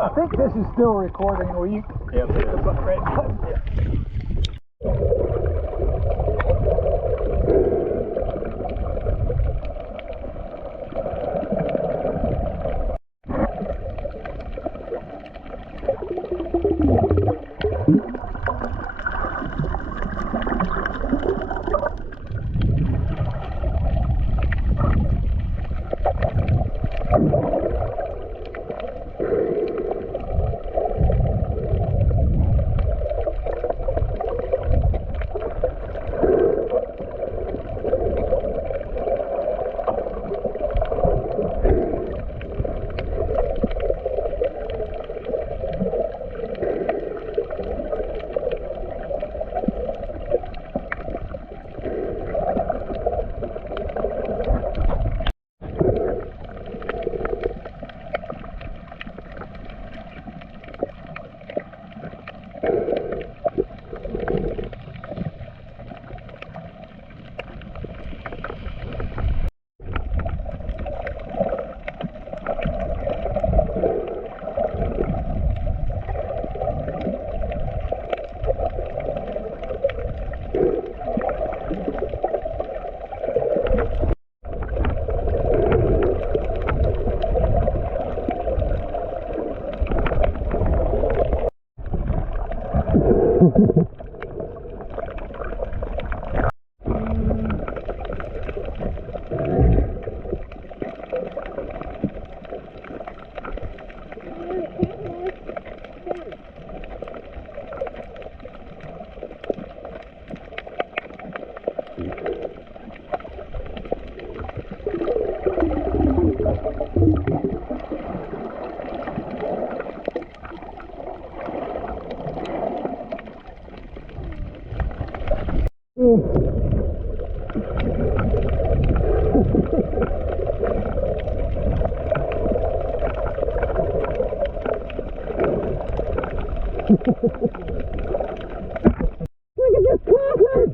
I think this is still recording. Will you hit the red button? Yeah. Look at this closet!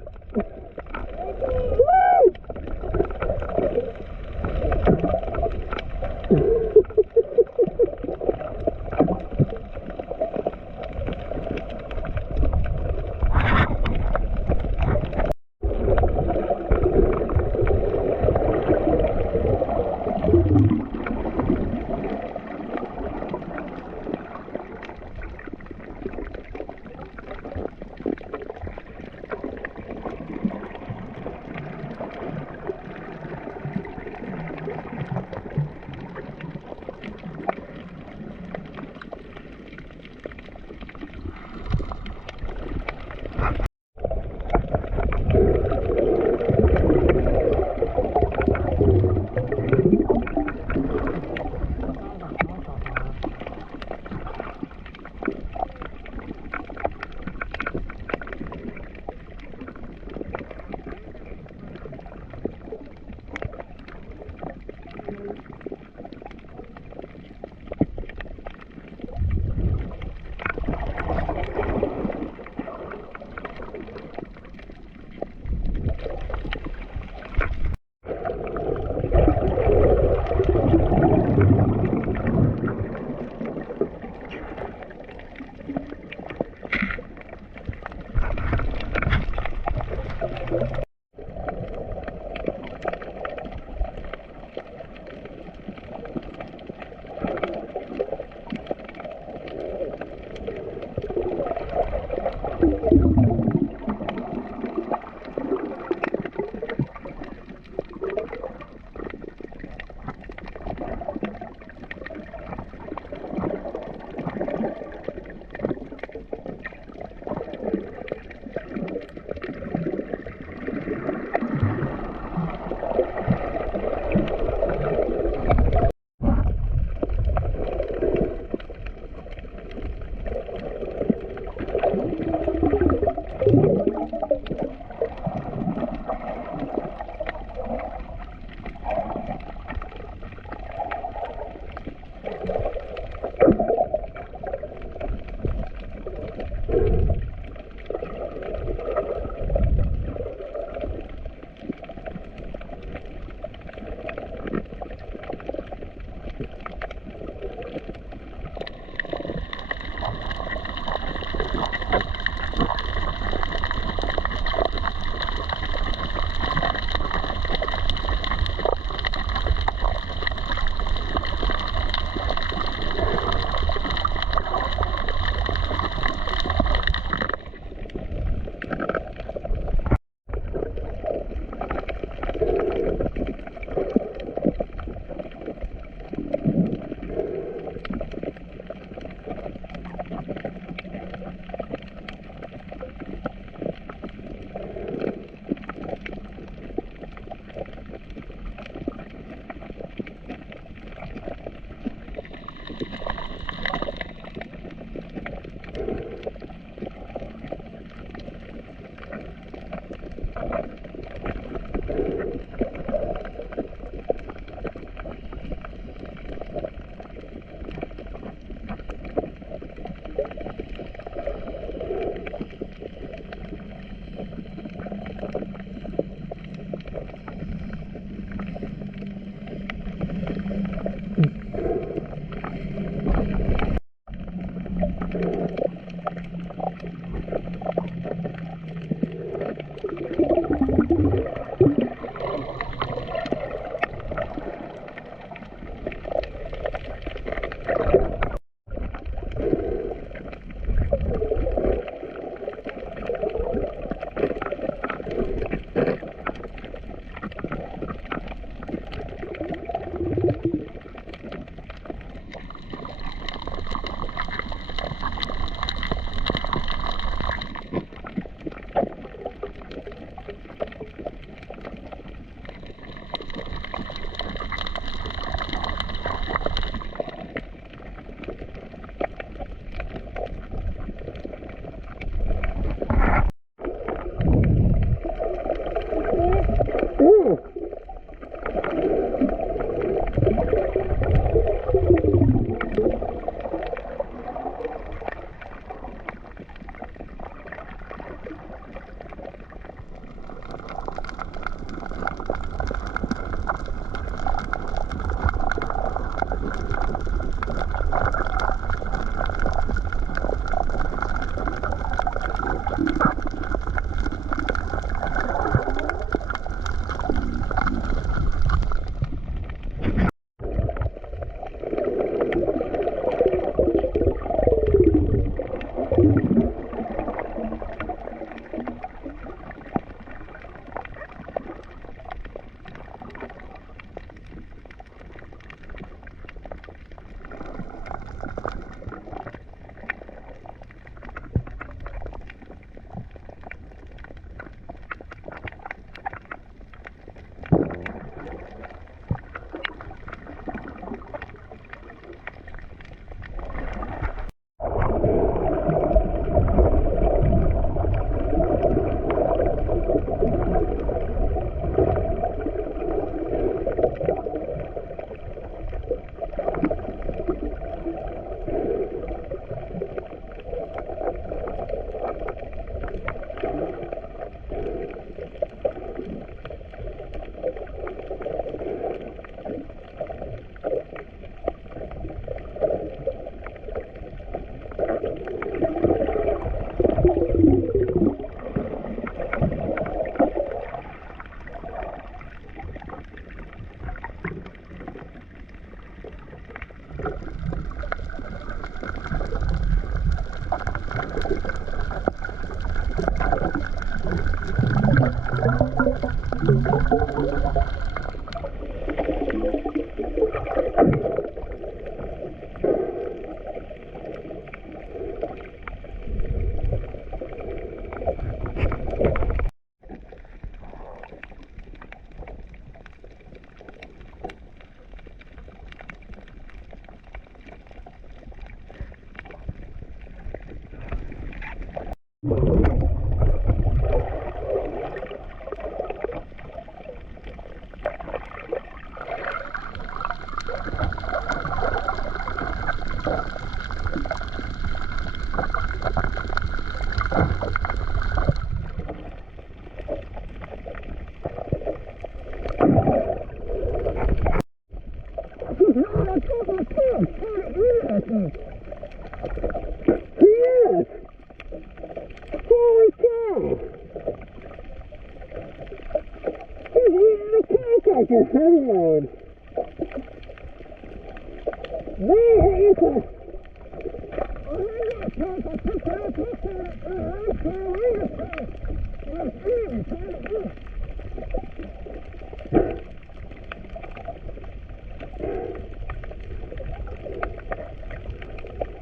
hang on.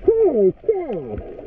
Holy cow!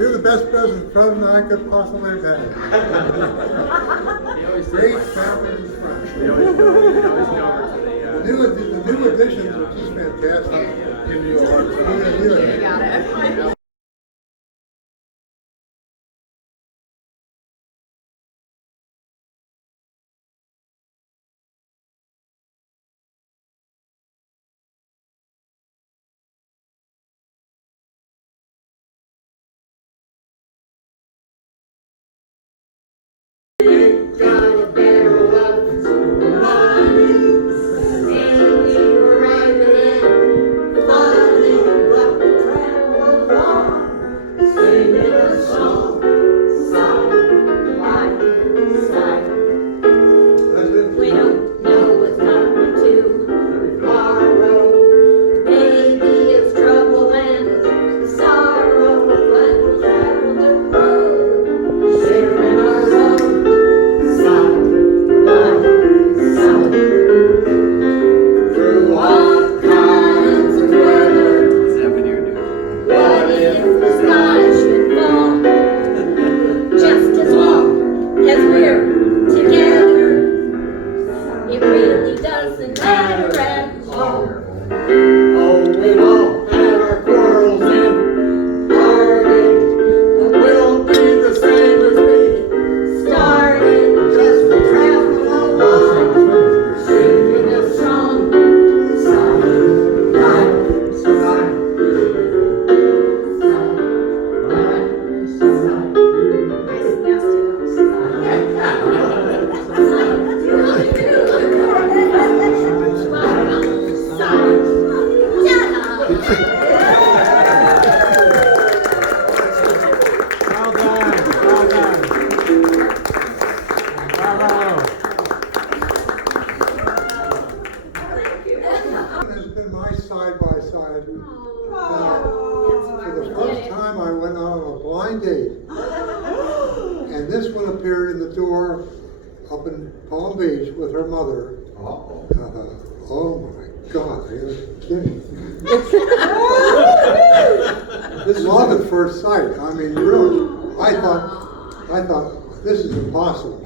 You're the best president I could possibly have had. He always Great family and friends. We always go over to The new additions are just fantastic. give you a hard time. You got it. Ain't got a barrel of money, and we were riding in, funny, but we traveled along, singing a song, side by side. That's it. We don't know what's coming tomorrow. Maybe it's trouble and sorrow, but we'll travel the road, sharing our song. Through all kinds of weather, what if the sky should fall? Just as long as we're together, it really doesn't matter at all. Oh, we all had our quarrels and argued, but we'll be the same as we started. Just for traveling along, singing a song, side by side. Well done. Well done. Bravo. Has been my side by side. For the first time, I went out on a blind date, and this one appeared in the door up in Palm Beach with her mother. Oh my God, are you kidding? This is love at first sight. I mean, really. I thought this is impossible.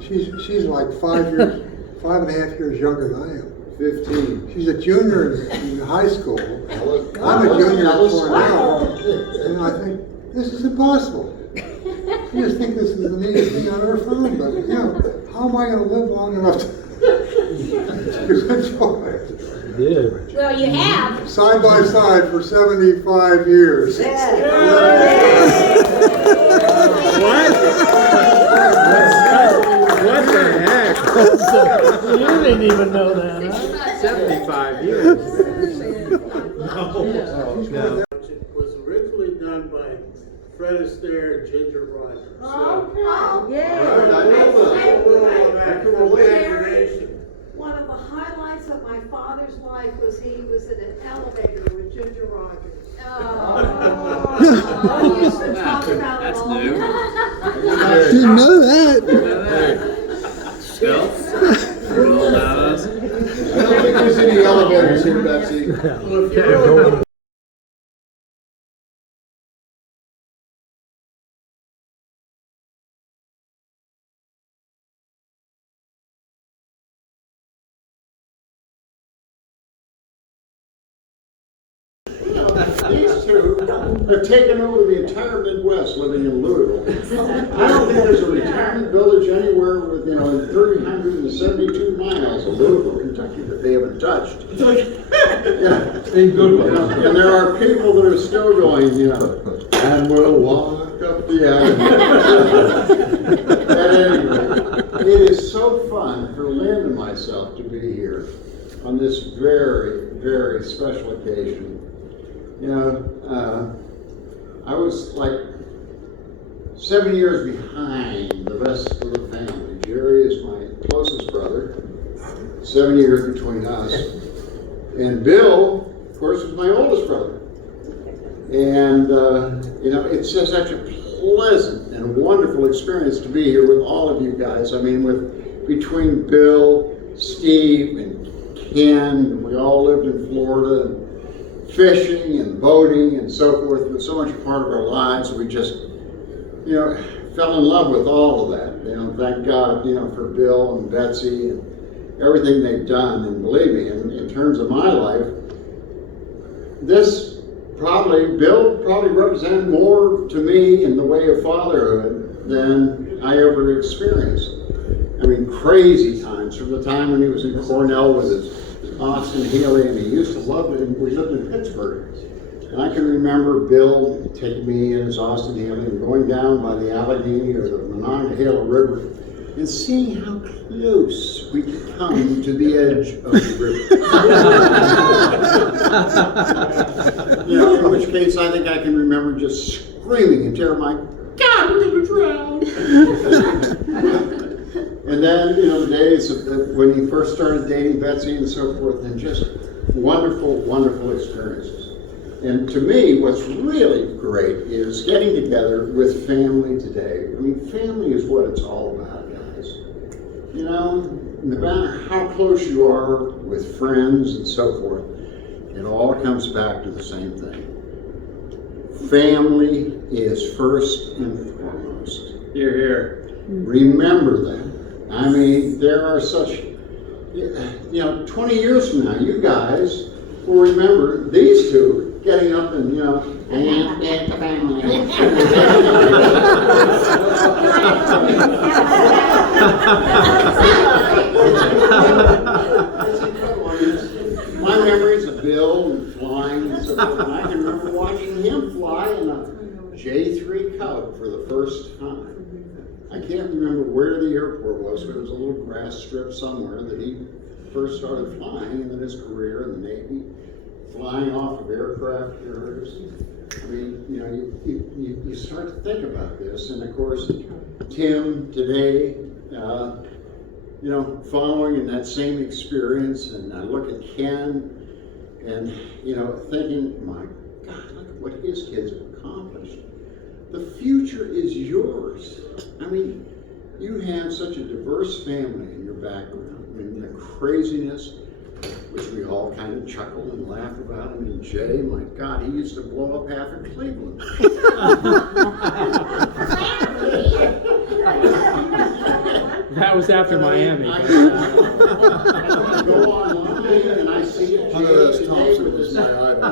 She's like 5.5 years younger than I am. 15. She's a junior in high school. I'm a junior at Cornell, and I think this is impossible. I just think this is the neatest thing I've ever found, but you know, how am I going to live long enough to enjoy it? Well, you have. Side by side for 75 years. What the heck? You didn't even know that, huh? 75 years. It was originally done by Fred Astaire and Ginger Rogers. Oh, One of the highlights of my father's life was he was in an elevator with Ginger Rogers. Oh. We used to talk about it all the time. Didn't know that. I don't think there's any elevators here, Betsy. Well, if you know, These two have taken over the entire Midwest living in Louisville. I don't think there's a retirement village anywhere within 372 miles of Louisville, Kentucky that they haven't touched. And there are people that are still going, and we'll walk up the avenue. At any rate, it is so fun for Lynn and myself to be here on this very, very special occasion. I was like 7 years behind the rest of the family. Jerry is my closest brother, 7 years between us. And Bill, of course, is my oldest brother. And, it's just such a pleasant and wonderful experience to be here with all of you guys. I mean, between Bill, Steve, and Ken, we all lived in Florida, and fishing and boating and so forth was so much a part of our lives. We just, fell in love with all of that. Thank God, for Bill and Betsy and everything they've done. And believe me, in terms of my life, Bill probably represented more to me in the way of fatherhood than I ever experienced. I mean, crazy times, from the time when he was in Cornell with his Austin Haley, and he used to love it. We lived in Pittsburgh. And I can remember Bill taking me and his Austin Haley and going down by the Allegheny or the Monongahela River and seeing how close we could come to the edge of the river. In which case I think I can remember just screaming and tearing my, God, we're going to drown. And then, the days when he first started dating Betsy and so forth, and just wonderful, wonderful experiences. And to me, what's really great is getting together with family today. I mean, family is what it's all about, guys. No matter how close you are with friends and so forth, it all comes back to the same thing. Family is first and foremost. You're here. Remember that. I mean, there are such, 20 years from now, you guys will remember these two getting up and, and family. My memories of Bill and flying and so forth, and I can remember watching him fly in a J3 Cub for the first time. I can't remember where the airport was, but it was a little grass strip somewhere that he first started flying, and then his career in the Navy, flying off of aircraft carriers. I mean, you start to think about this, and of course, Tim today, following in that same experience, and I look at Ken, and thinking, my God, look at what his kids have accomplished. The future is yours. I mean, you have such a diverse family in your background. I mean, the craziness, which we all kind of chuckle and laugh about. I mean, Jay, my God, he used to blow up half of Cleveland. That was after Miami. I go online and I see it. Hunter S. Thompson is my idol.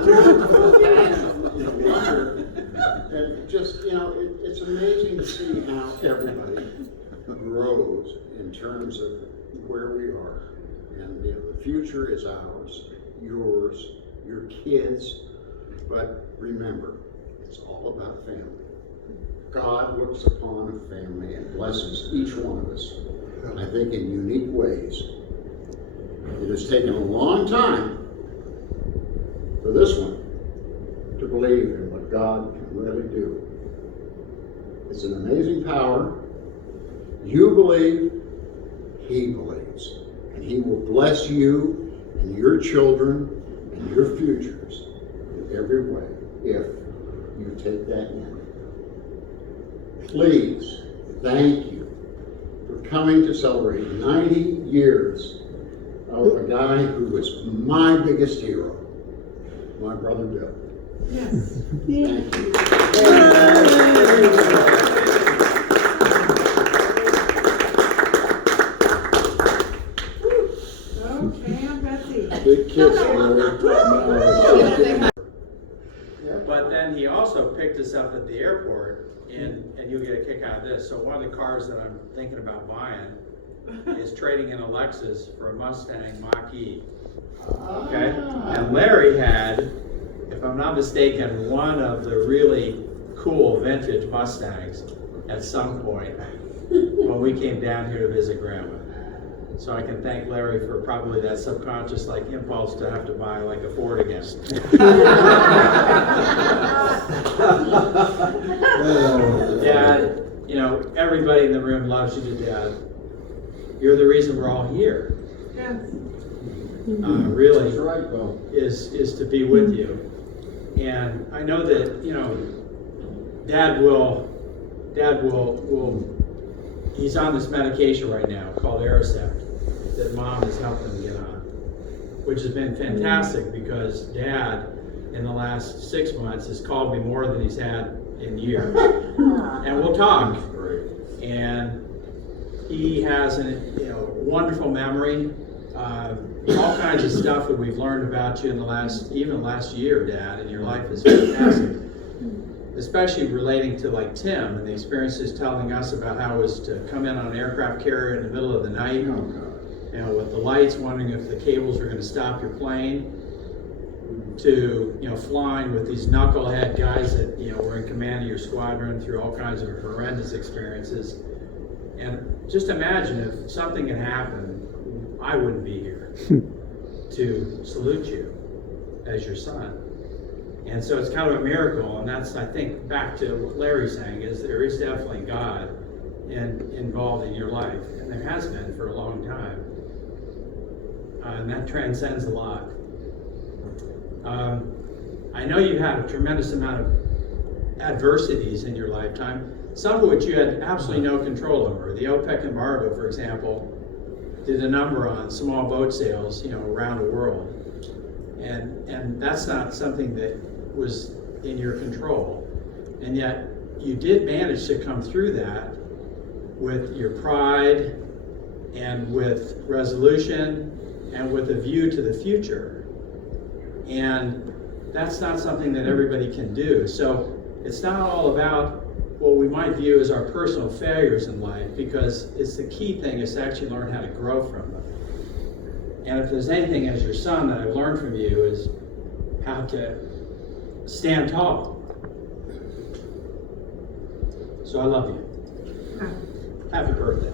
And just, it's amazing to see how everybody grows in terms of where we are. And the future is ours, yours, your kids. But remember, it's all about family. God looks upon a family and blesses each one of us, I think, in unique ways. It has taken a long time for this one to believe in what God can really do. It's an amazing power. You believe, He believes. And He will bless you and your children and your futures in every way if you take that in. Please, thank you for coming to celebrate 90 years of a guy who was my biggest hero, my brother Bill. Yes. Thank you. Okay, I'm Betsy. Big kiss, brother. But then he also picked us up at the airport, and you'll get a kick out of this. So one of the cars that I'm thinking about buying is trading in a Lexus for a Mustang Mach-E. Okay? And Larry had, if I'm not mistaken, one of the really cool vintage Mustangs at some point when we came down here to visit Grandma. So I can thank Larry for probably that subconscious impulse to have to buy a Ford again. Dad, everybody in the room loves you to death. You're the reason we're all here. Yes. Really, That's right, Bill. is to be with you. And I know that, Dad will, he's on this medication right now called Aricept that Mom has helped him get on, which has been fantastic because Dad, in the last 6 months, has called me more than he's had in years. And we'll talk. And He has a wonderful memory. All kinds of stuff that we've learned about you in the last year, Dad, and your life is fantastic. Especially relating to like Tim and the experiences telling us about how it was to come in on an aircraft carrier in the middle of the night, with the lights, wondering if the cables were going to stop your plane, to flying with these knucklehead guys that were in command of your squadron through all kinds of horrendous experiences. And just imagine if something had happened, I wouldn't be here to salute you as your son. And so it's kind of a miracle, and that's, I think, back to what Larry's saying, is there is definitely God involved in your life, and there has been for a long time. And that transcends a lot. I know you had a tremendous amount of adversities in your lifetime, some of which you had absolutely no control over. The OPEC embargo, for example, did a number on small boat sales, around the world. And that's not something that was in your control. And yet you did manage to come through that with your pride and with resolution and with a view to the future. And that's not something that everybody can do. So it's not all about what we might view as our personal failures in life, because it's the key thing is to actually learn how to grow from them. And if there's anything as your son that I've learned from you is how to stand tall. So I love you. Happy birthday.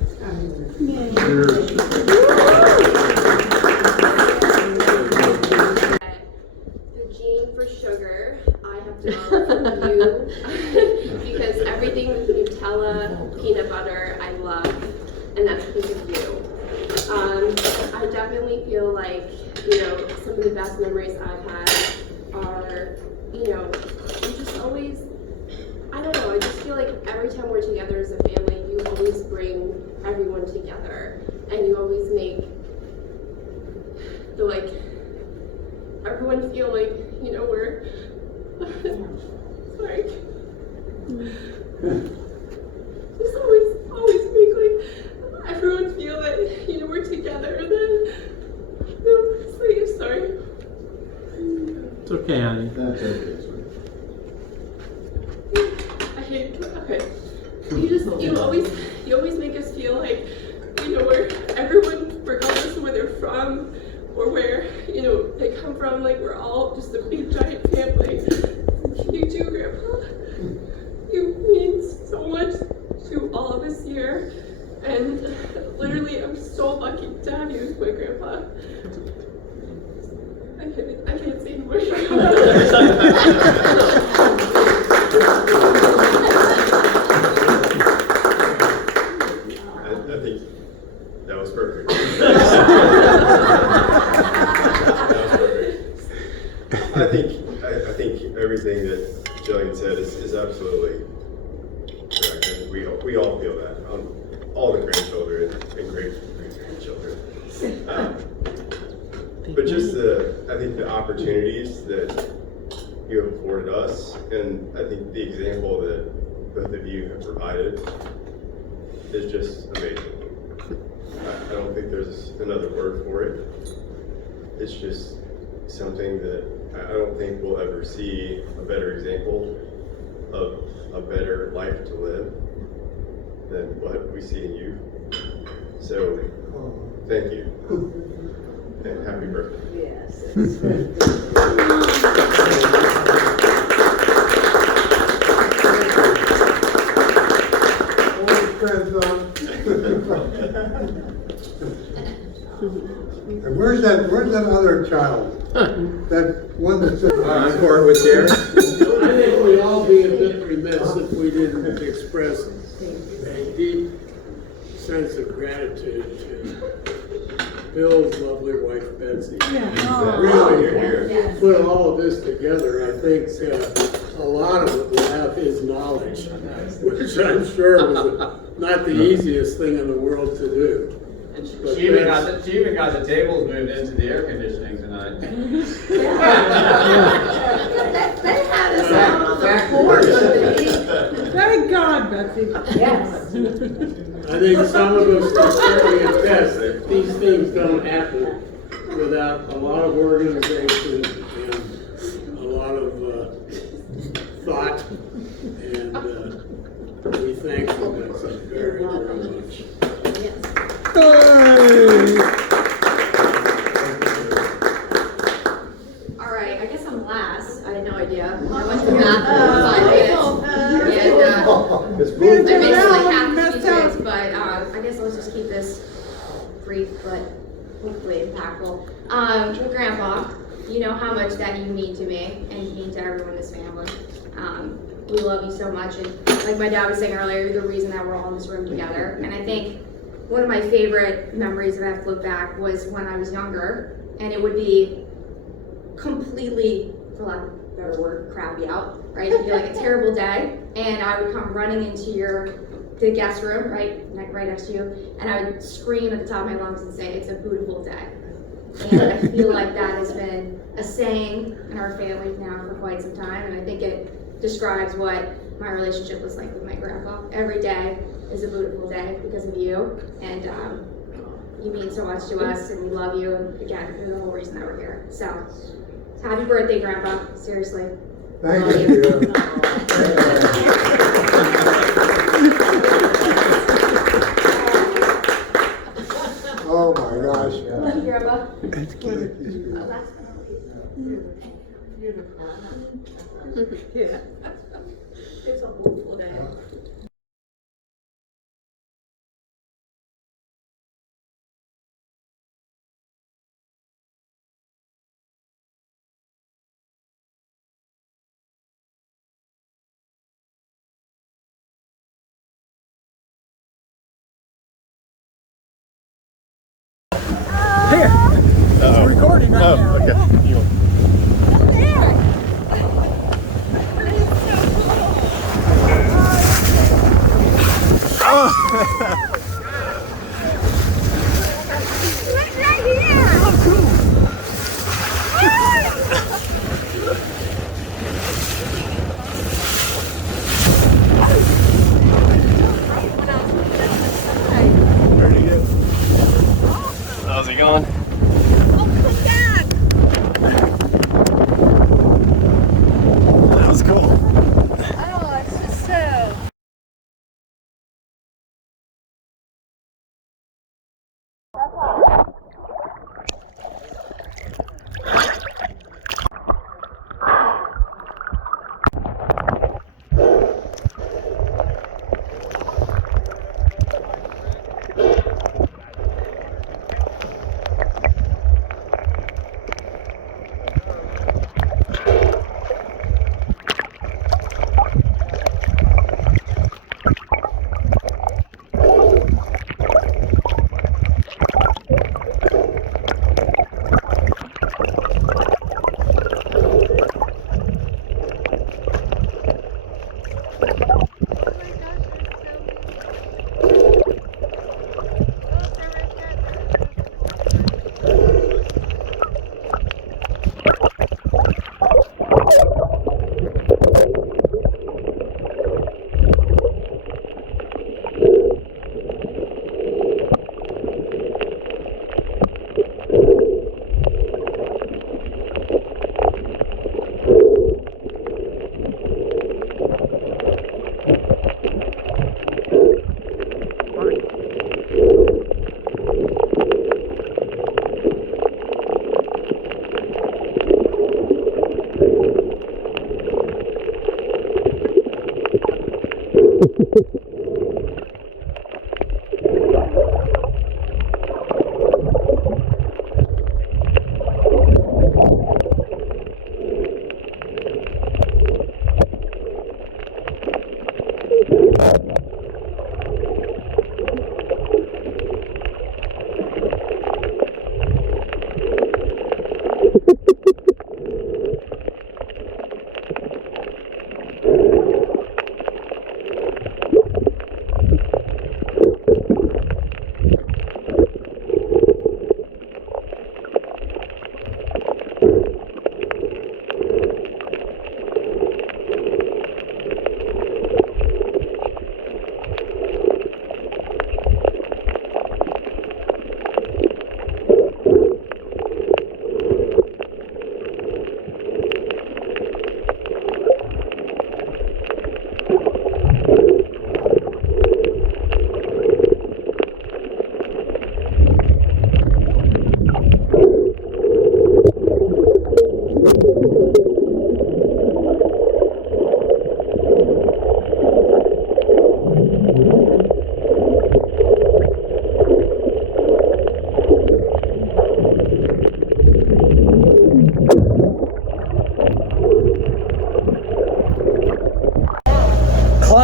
The gene for sugar, I have to borrow from you because everything with Nutella, peanut butter, I love, and that's because of you. I definitely feel like, some of the best memories I've had are, you just always, I don't know, I just feel like every time we're together as a family, you always bring everyone together, and you always make everyone feel like, we're, sorry. Just always make everyone feel that, we're together, and then, sorry. It's okay, honey. That's okay, sweetie. I hate, okay. You always make us feel like, where everyone, regardless of where they're from, or where, they come from, like, we're all just a big giant family. You too, Grandpa. You mean so much to all of us here, and literally, I'm so lucky to have you as my grandpa. I can't say anymore. I think that was perfect. I think everything that Jillian said is absolutely correct. And we all feel that. All the grandchildren and great-grandchildren. But just I think the opportunities that you have afforded us, and I think the example that both of you have provided is just amazing. I don't think there's another word for it. It's just something that I don't think we'll ever see a better example of a better life to live than what we see in you. So, thank you. And happy birthday. Yes. And where's that other child? That one that's Encore with Jerry. I think we'd all be a bit remiss if we didn't express a deep sense of gratitude to Bill's lovely wife, Betsy. Really, put all of this together. I think a lot of it will have his knowledge, which I'm sure was not the easiest thing in the world to do. And she even got the tables moved into the air conditioning tonight. They had us out on the porch. Thank God, Betsy. Yes. I think some of us can certainly attest that these things don't happen without a lot of organization and a lot of thought, and we thank you guys very, very much. All right, I guess I'm last. I had no idea. I went to math for 5 minutes. And I missed like half the speeches, but I guess I'll just keep this brief, but hopefully impactful. Grandpa, you know how much that you mean to me, and you mean to everyone in this family. We love you so much, and like my dad was saying earlier, you're the reason that we're all in this room together. And I think one of my favorite memories that I have to look back was when I was younger, and it would be completely, for lack of a better word, crappy out, right? It'd be like a terrible day, and I would come running into the guest room, right next to you, and I would scream at the top of my lungs and say, "It's a beautiful day." And I feel like that has been a saying in our family now for quite some time, and I think it describes what my relationship was like with my grandpa. Every day is a beautiful day because of you, and you mean so much to us, and we love you, and again, you're the whole reason that we're here. So, happy birthday, Grandpa, seriously. Thank Love you. Oh my gosh. Love you, Grandpa. Thank you. Oh, that's Yeah. It's a beautiful day. Here. It's recording right now. Okay. How's it going? Oh, look at that!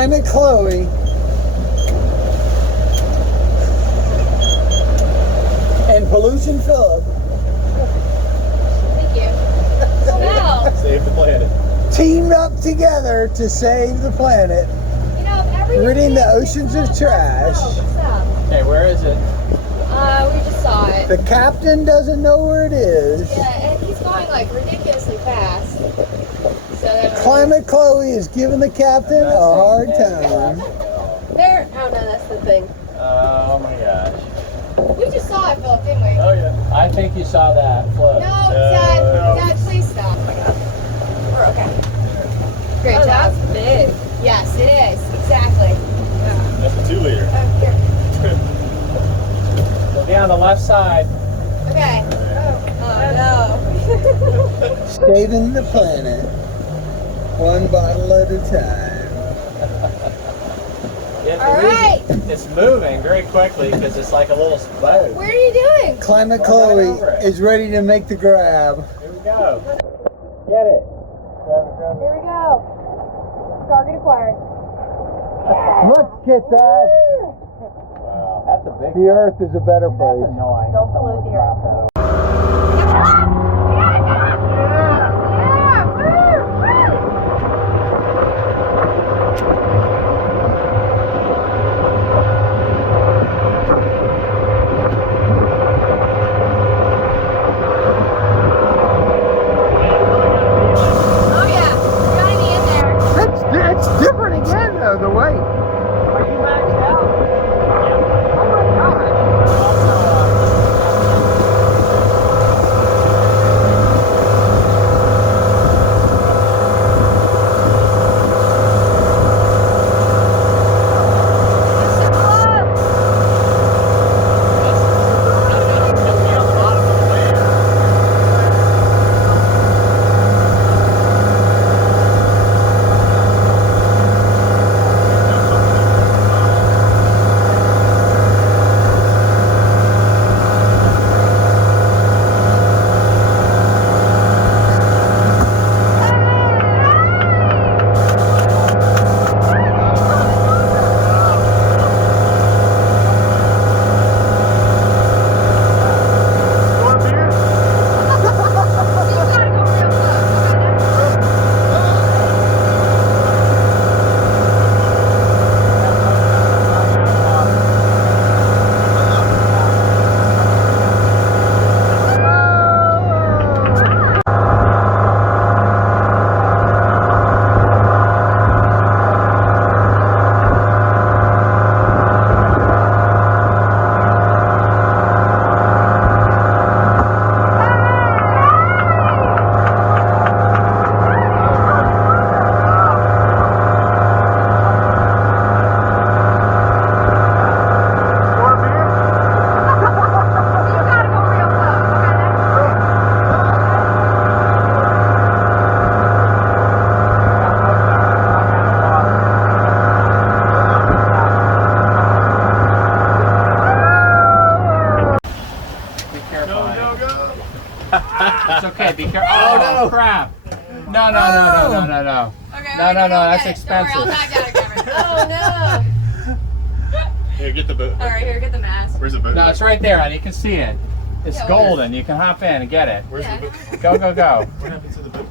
Climate Chloe. And Pollution Philip. Thank you. Oh, wow. Save the planet. Teamed up together to save the planet. You know, if everything Ridding the is oceans not of trash. what's up? Okay, where is it? We just saw it. The captain doesn't know where it is. Yeah, and he's going like ridiculously fast. So that Climate Chloe is giving the captain a hard time. there. Oh no, that's the thing. Oh my gosh. We just saw it, Philip, didn't we? Oh yeah. I think you saw that float. No, Dad, please stop. Oh my God. We're okay. Great job. That's big. Yes, it is. Exactly. That's a 2 liter. Here. Be on the left side. Okay. Oh no. Saving the planet. One bottle at a time. All right. It's moving very quickly because it's like a little boat. What are you doing? Climate Go Chloe right over it. is ready to make the grab. Here we go. Get it. Here we go. Target acquired. Let's get that. Wow, that's a big. The earth is a better That's place. annoying. Don't pollute the earth. Oh yeah, got me in there. It's different again though, the weight. Are you maxed out? Oh my God. It's okay, be careful. Oh, no, crap. No. Okay, No, that's expensive. Don't worry, I'll back out again. Oh no. Here, get the boat. All right, here, get the mask. Where's the boat? No, it's right there, honey. You can see it. It's Yeah, golden. You can hop in and get it. Where's Yeah. the boat? Go. What happened to the boat?